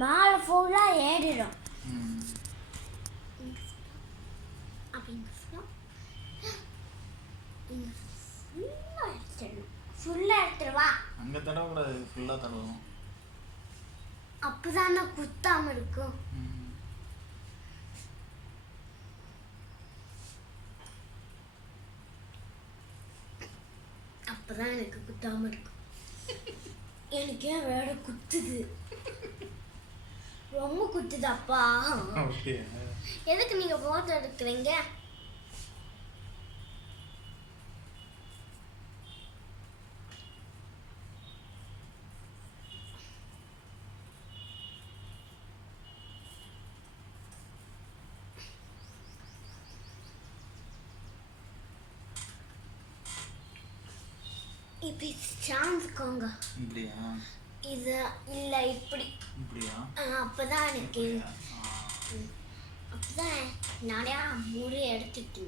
மேலே ஃபுல்லாக ஏறிடும். ஃபுல்லாக எடுத்துருவா. அங்கே தடவக்கூடாது, ஃபுல்லாக தடவும். அப்போதான் குத்தாமல் இருக்கும். அப்போதான் எனக்கு குத்தாமல் இருக்கும். எனக்கே வேற குத்துது, ரொம்ப குத்துது அப்பா. எதுக்கு நீங்க போட்டோ எடுக்கிறீங்க? இப்படி சாந்துக்கோங்க. இப்படியா? இது இல்லை, இப்படி. இப்படியா? அப்போதான் எனக்கு அப்போதான் நிறையா முறை எடுத்துட்டு.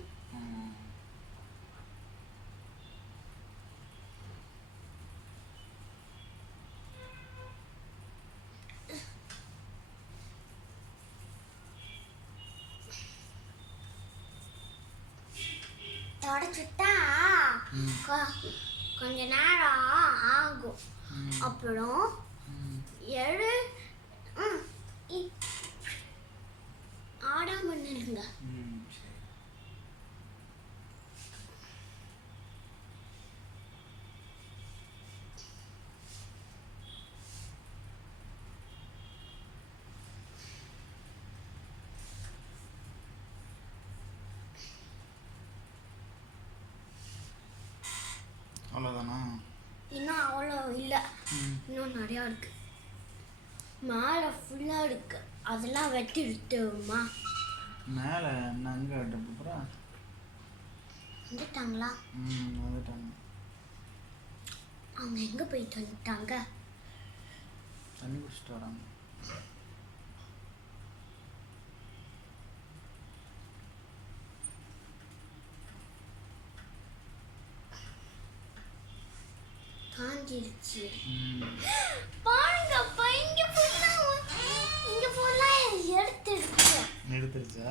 தொடச்சுட்டா கொஞ்ச நேரம் ஆகும். அப்புறம் ஆடாம நில்லுங்க. அவ்வளோதானா? இன்னும் அவ்வளோ இல்லை, இன்னும் நிறையா இருக்கு. மேலே ஃபுல்லாக இருக்கு, அதெல்லாம் வெட்டி எடுத்துமா. மேலே அங்கே வெட்ட போகிறா? வந்துட்டாங்களா? வந்துட்டாங்க. அவங்க எங்கே போயிட்டு வந்துட்டாங்க? தண்ணி குடிச்சிட்டு வராங்க. காஞ்சிருச்சு பாருங்க அப்பா. இங்க ஃபுல்லா எடுத்துருச்சு. எடுத்துருச்சா?